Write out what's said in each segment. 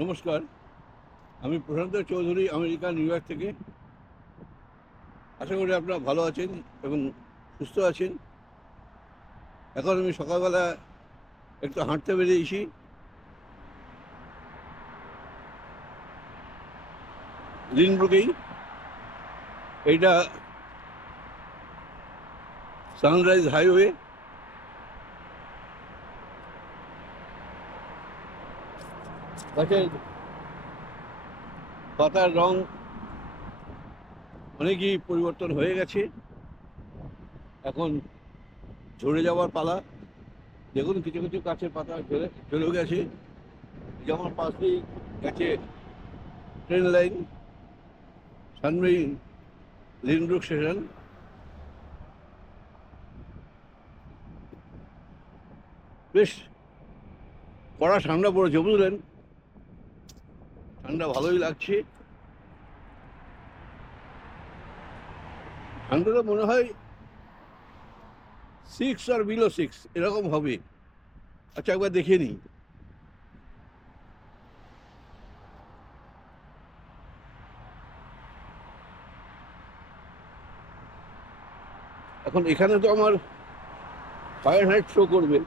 নমস্কার। আমি Prashant Chowdhury, America, New York থেকে। আশা করি আপনারা ভালো আছেন এবং সুস্থ আছেন। এখন আমি সকালবেলা একটু হাঁটতে বেরিয়েছি। লিনব্রুকেই এইটা সানরাইজ হাইওয়ে। গাছের পাতার রং অনেকই পরিবর্তন হয়ে গেছে। এখন ঝরে যাওয়ার পালা। দেখুন, কিছু কিছু গাছের পাতা ঝরে ঝরে গেছে। যেমন পাশ দিয়ে গেছে ট্রেন লাইন, সানমেই লিনব্রুক স্টেশন। বেশ, কড়া ঠান্ডা পড়েছে, বুঝলেন? ঠান্ডা ভালোই লাগছে। ঠান্ডাটা মনে হয় সিক্স আর বিলো সিক্স এরকম হবে। আচ্ছা একবার দেখে নিই। এখন এখানে তো আমার ফায়ার হাইট শো করবে।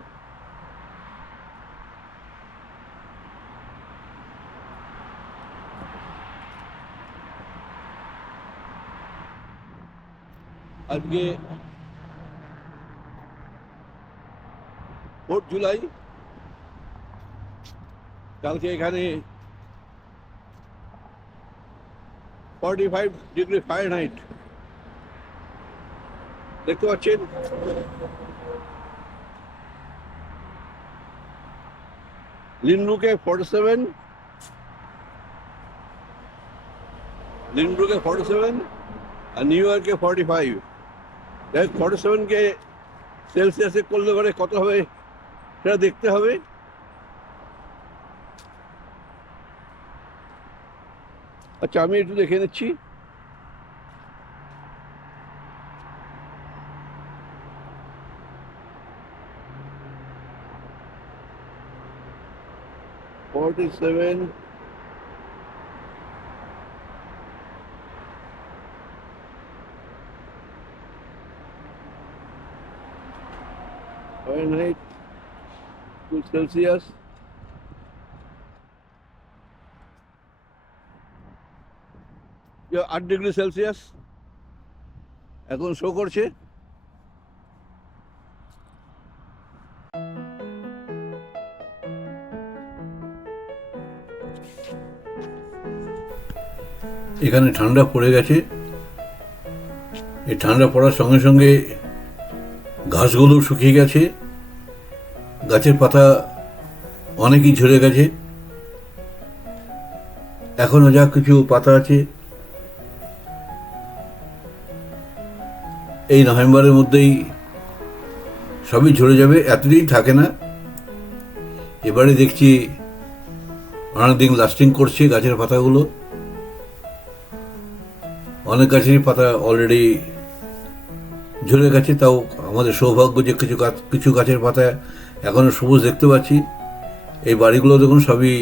আজকে ফোর্থ জুলাই কালকে এখানে forty five degree fire night দেখতে পাচ্ছেন? লিনব্রুকে ফর্টি সেভেন লিনব্রুকে ফর্টি সেভেন আর নিউ ইয়র্কে ফর্টি ফাইভ ফর্টি সেভেনকে সেলসিয়াসে করলে পরে কত হবে? সেটা দেখতে হবে। আচ্ছা আমি একটু দেখে নিচ্ছি। Forty seven Fahrenheit Celsius. আট ডিগ্রি সেলসিয়াস এখন শো করছে এখানে ঠান্ডা পড়ে গেছে। এই ঠান্ডা পড়ার সঙ্গে সঙ্গে ঘাসগুলো শুকিয়ে গেছে। গাছের পাতা অনেকই ঝরে গেছে। এখনও যা কিছু পাতা আছে, এই নভেম্বরের মধ্যেই সবই ঝরে যাবে, এতদিন থাকে না। এবারে দেখছি অনেকদিন লাস্টিং করছে গাছের পাতাগুলো। অনেক গাছেরই পাতা অলরেডি ঝরে গেছে, তাও আমাদের সৌভাগ্য যে কিছু গাছ কিছু গাছের পাতা এখনও সবুজ দেখতে পাচ্ছি। এই বাড়িগুলো দেখুন, সবই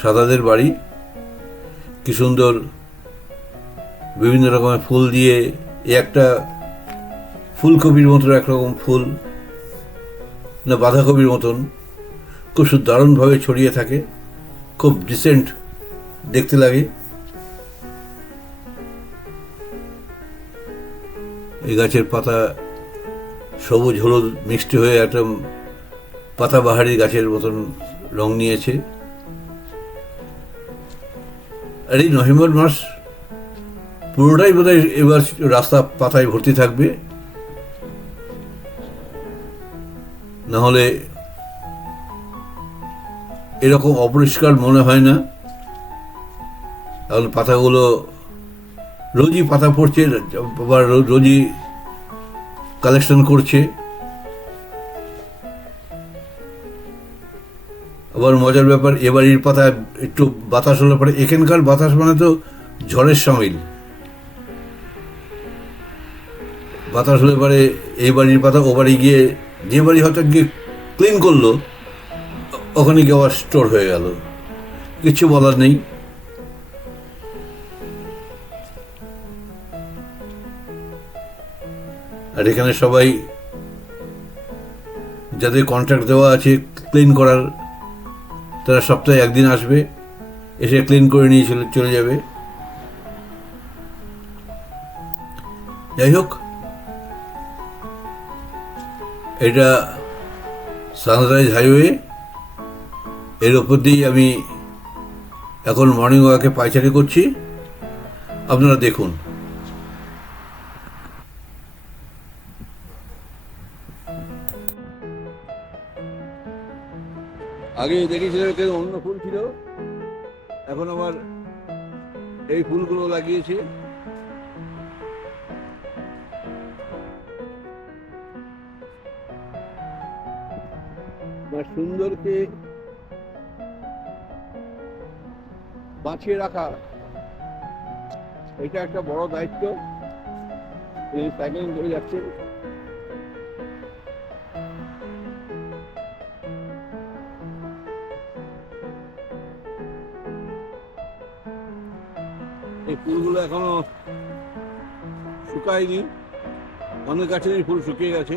সাদাদের বাড়ি। কি সুন্দর, বিভিন্ন রকমের ফুল দিয়ে এ একটা ফুলকপির মতন, একরকম ফুল, না, বাঁধাকপির মতন। খুব দারুণভাবে ছড়িয়ে থাকে, খুব ডিসেন্ট দেখতে লাগে। এই গাছের পাতা সবুজ হলুদ মিষ্টি হয়ে একটা পাতাবাহারি গাছের মতন রং নিয়েছে। আর এই নভেম্বর মাস পুরোটাই বোধহয় এবার রাস্তা পাতায় ভর্তি থাকবে। নাহলে এরকম অপরিষ্কার মনে হয় না। তাহলে পাতাগুলো রোজই পাতা পড়ছে, আবার রোজই কালেকশন করছে। আবার মজার ব্যাপার, এ বাড়ির পাতা একটু বাতাস হলে পরে, এখানকার বাতাস মানে তো ঝড়ের সামিল। বাতাস হলে পরে এই বাড়ির পাতা, ও বাড়ি গিয়ে, যে বাড়ি হয়তো গিয়ে ক্লিন করল, ওখানে গিয়ে আবার স্টোর হয়ে গেল। কিছু বলার নেই। আর এখানে সবাই যাদের কন্ট্রাক্ট দেওয়া আছে ক্লিন করার, তারা সপ্তাহে একদিন আসবে, এসে ক্লিন করে নিয়ে চলে চলে যাবে। যাই হোক এটা সানরাইজ হাইওয়ে এর ওপর দিয়েই আমি এখন মর্নিং ওয়াকে পাইচারি করছি। আপনারা দেখুন। আগে দেখেছিলাম কেন অন্য ফুল ছিল? এখন আবার এই ফুলগুলো লাগিয়েছে? বা সুন্দরকে বাঁচিয়ে রাখা, এটা একটা বড় দায়িত্ব। যাচ্ছে। এই ফুলগুলো এখনও শুকায়নি। অনেক গাছের ফুল শুকিয়ে গেছে।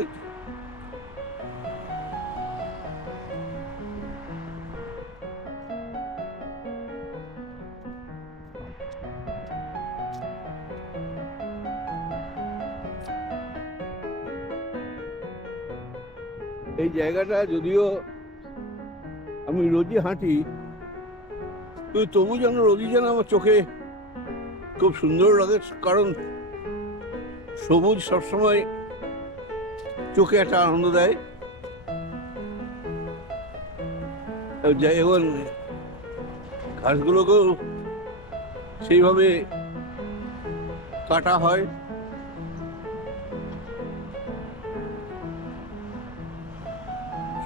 এই জায়গাটা যদিও আমি রোজই হাঁটি, তবু যেন রোজই যেন আমার চোখে খুব সুন্দর লাগে, কারণ সবুজ সবসময় চোখে একটা আনন্দ দেয়। এবং ঘাসগুলোকেও সেইভাবে কাটা হয়।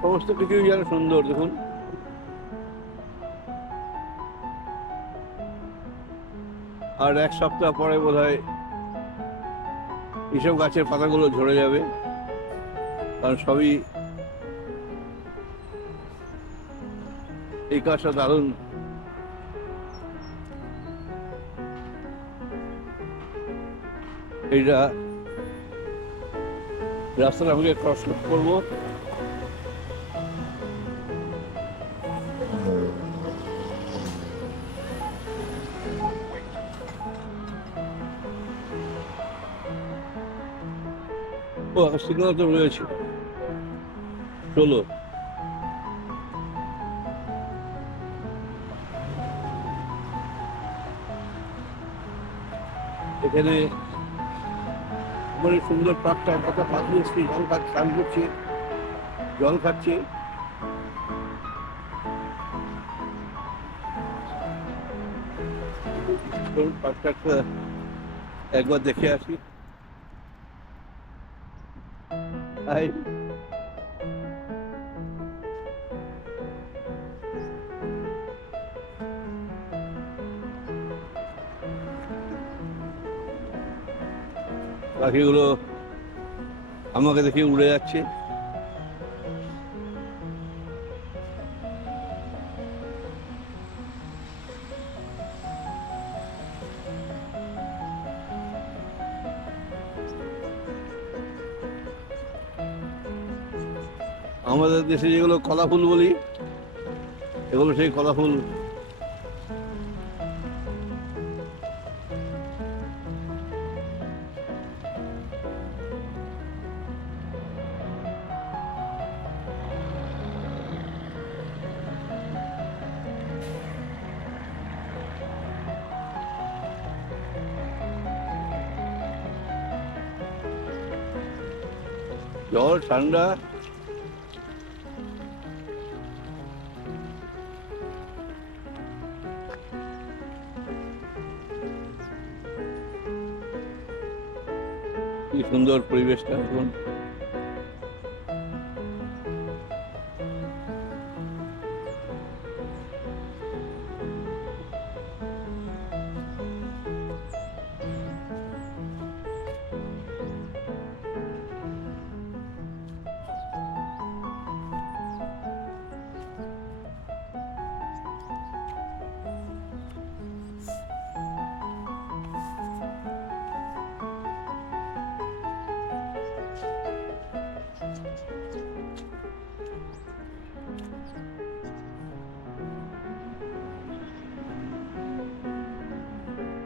সমস্ত কিছুই যেন সুন্দর, দেখুন। আর এক সপ্তাহ পরে বোধ হয় এইসব গাছের পাতাগুলো ঝরে যাবে। কারণ সবই এই কাজটা দারুণ। এইটা রাস্তাটা আমাকে ক্রস করব। সিগন্যাল তো রয়েছে। চলো। এখানে সুন্দর পাকটা কত পাখি এসছে জল খাচ্ছে, স্নান করছে, জল খাচ্ছে। পার্কটা একটা একবার দেখে আসি। Hi. পাখিগুলো আমাকে দেখে উড়ে যাচ্ছে আমাদের দেশে যেগুলো কলা ফুল বলি এগুলো সেই কলা ফুল। জল ঠান্ডা সুন্দর পরিবেশটা এখন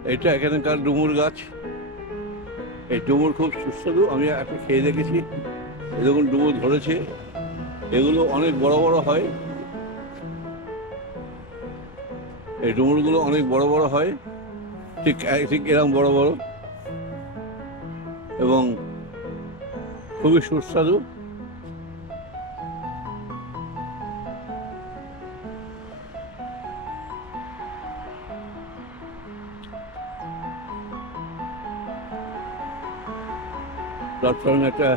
এটা এখানকার ডুমুর গাছ। এই ডুমুর খুব সুস্বাদু। আমি একটা খেয়ে দেখেছি। এরকম ডুমুর ধরেছে। এগুলো অনেক বড় বড় হয়। এই ডুমুরগুলো অনেক বড় বড় হয়। ঠিক ঠিক এরকম বড় বড়। এবং খুবই সুস্বাদু। প্ল্যাটফর্মে একটা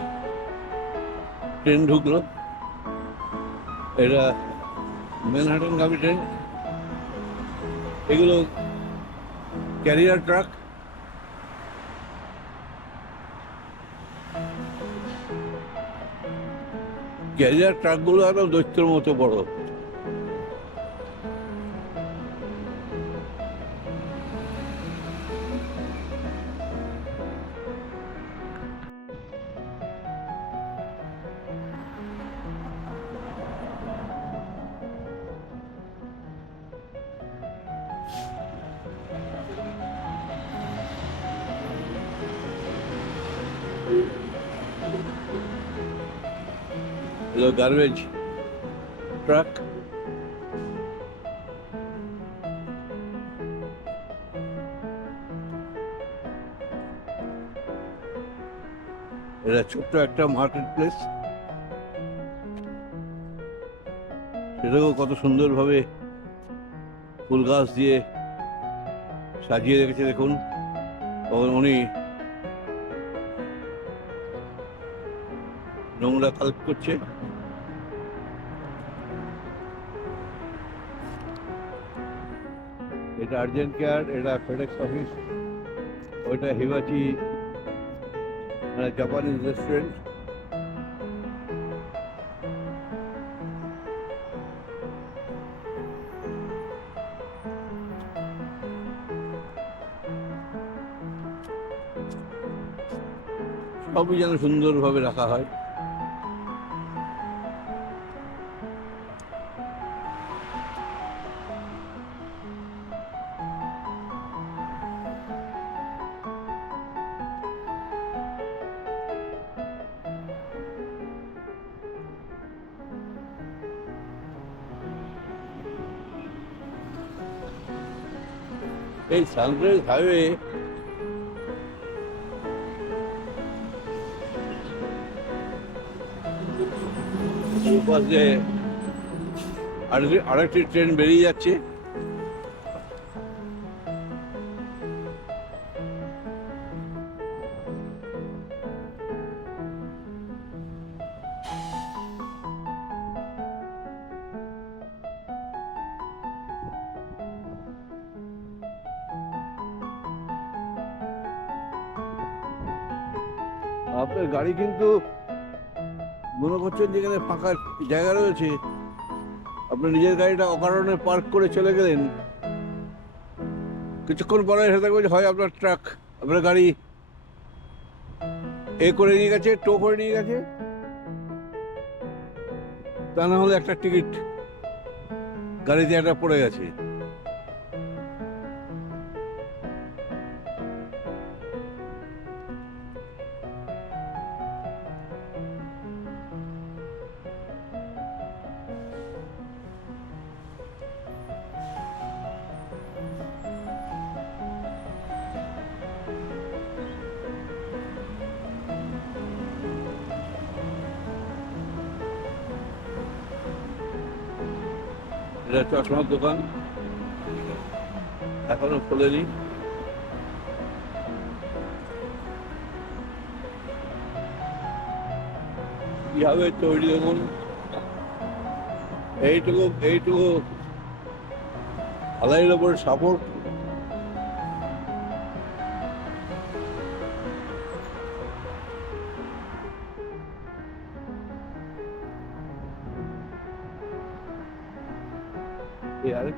ট্রেন ঢুকলো। এটা ম্যানহাটন গামী ট্রেন এগুলো ক্যারিয়ার ট্রাক ক্যারিয়ার ট্রাকগুলো একদম দৈত্যের মতো বড়। এগুলো গার্বেজ ট্রাক এটা ছোট্ট একটা মার্কেট প্লেস সেটাও কত সুন্দরভাবে ফুল গাছ দিয়ে সাজিয়ে রেখেছে, দেখুন। তখন উনি নোংরা কালেক্ট করছে। এটা আর্জেন্ট কেয়ার এটা ফেডেক্স অফিস ওইটা হিমাচি মানে জাপানিজ রেস্টুরেন্ট সবই যেন সুন্দরভাবে রাখা হয়। সানরাইজ হাইওয়ে আরেকটি ট্রেন বেরিয়ে যাচ্ছে। আপনার গাড়ি কিন্তু মনে করছেন যেখানে ফাঁকা জায়গা রয়েছে। আপনি নিজের গাড়িটা অকারণে পার্ক করে চলে গেলেন। কিছুক্ষণ পরে এসে দেখবেন হয় আপনার ট্রাক আপনার গাড়ি এ করে নিয়ে গেছে টো করে নিয়ে গেছে। তা না হলে একটা টিকিট গাড়িতে একটা পড়ে গেছে। এটা চশমার দোকান। এখনও খোলেনি। কীভাবে তৈরি দেখুন? এইটুকু এইটুকু আলাইয়ের ওপর সাপোর্ট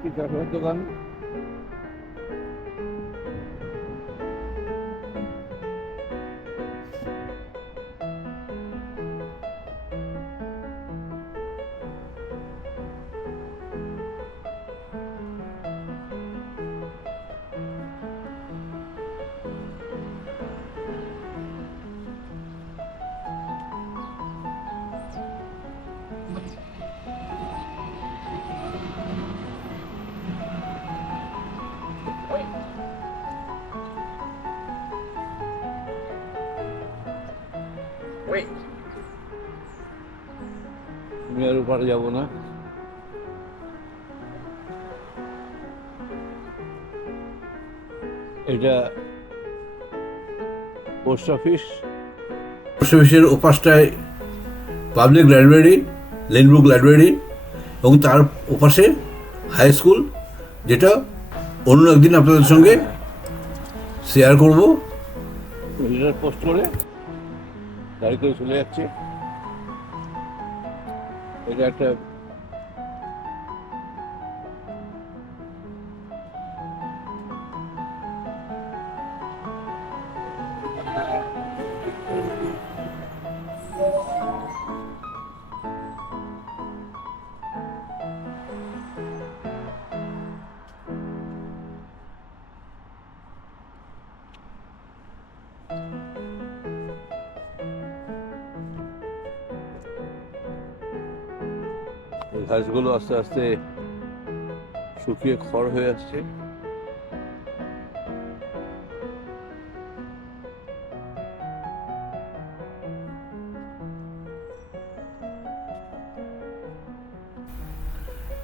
আরেকটি দোকান? ওপারে যাব না। এটা পোস্ট অফিস পোস্ট অফিসের ওপাশটায় পাবলিক লাইব্রেরি লেনবুক লাইব্রেরি এবং তার ওপাশে হাই স্কুল যেটা অন্য একদিন আপনাদের সঙ্গে শেয়ার করব। পোস্ট করে গাড়ি করে চলে যাচ্ছে। এটা একটা ঘাসগুলো আস্তে আস্তে শুকিয়ে খড় হয়ে আসছে।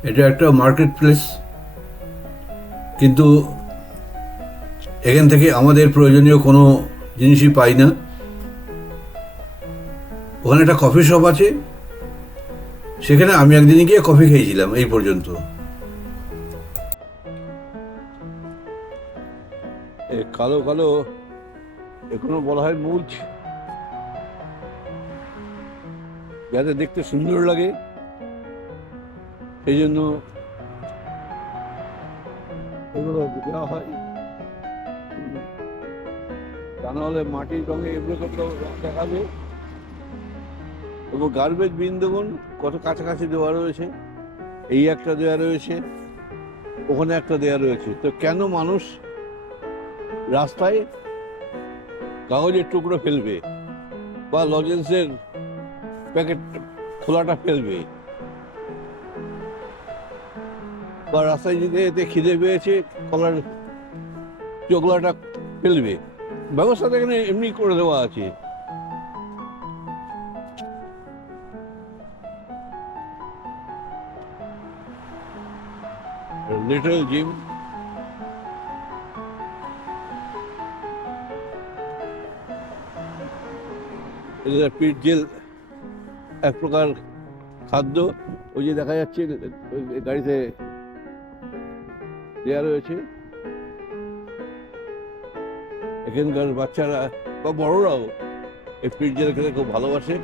এটা একটা মার্কেট প্লেস কিন্তু এখান থেকে আমাদের প্রয়োজনীয় কোনো জিনিসই পাই না। ওখানে একটা কফি শপ আছে। সেখানে আমি একদিন গিয়ে কফি খেয়েছিলাম, এই পর্যন্ত। কালো কালো, এখনও বলা হয় মুচ যাতে দেখতে সুন্দর লাগে। সেই জন্য এগুলো দেওয়া হয়। তা নাহলে মাটির রঙে এগুলো দেখাবে। এবং গার্বেজ বিন দেখুন, কত কাছাকাছি দেওয়া রয়েছে। এই একটা দেওয়া রয়েছে, ওখানে একটা দেওয়া রয়েছে। তো কেন মানুষ রাস্তায় কাগজের টুকরো ফেলবে বা লজেন্সের প্যাকেট খোলাটা ফেলবে? বা রাস্তায় যেতে যেতে খিদে পেয়েছে, কলার চোখলাটা ফেলবে। ব্যবস্থা এখানে এমনি করে দেওয়া আছে। লিটল জিম পিট জেল এক প্রকার খাদ্য। ওই যে দেখা যাচ্ছে গাড়িতে দেওয়া রয়েছে। এখানকার বাচ্চারা, বা বড়রাও এই পিট জেল খেতে খুব ভালোবাসে।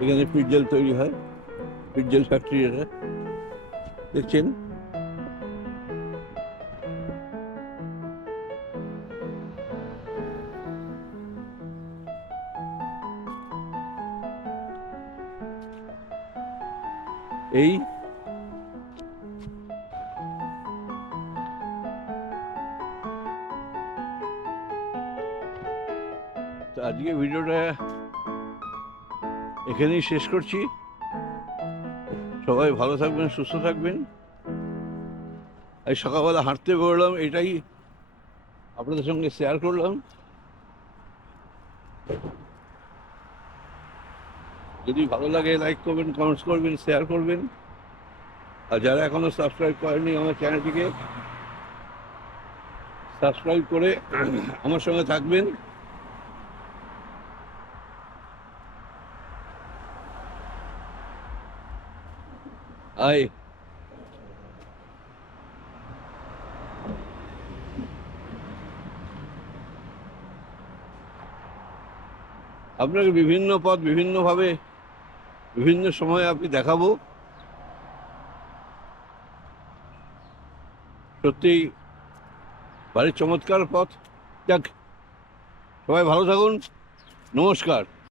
এখানে পিট জেল তৈরি হয়। পিট জেল ফ্যাক্টরি এটা দেখছেন? এই তো আজকে ভিডিওটা এখানেই শেষ করছি। সবাই ভালো থাকবেন, সুস্থ থাকবেন। এই সকালবেলা হাঁটতে বেরোলাম, এটাই আপনাদের সঙ্গে শেয়ার করলাম। যদি ভালো লাগে লাইক করবেন কমেন্টস করবেন শেয়ার করবেন। আর যারা এখনও সাবস্ক্রাইব করেনি আমার চ্যানেলটিকে সাবস্ক্রাইব করে আমার সঙ্গে থাকবেন। আয়। আপনাকে বিভিন্ন পথ বিভিন্নভাবে বিভিন্ন সময় আপনি দেখাবো। সত্যি বাড়ির চমৎকার পথ। যাক সবাই ভালো থাকুন। নমস্কার।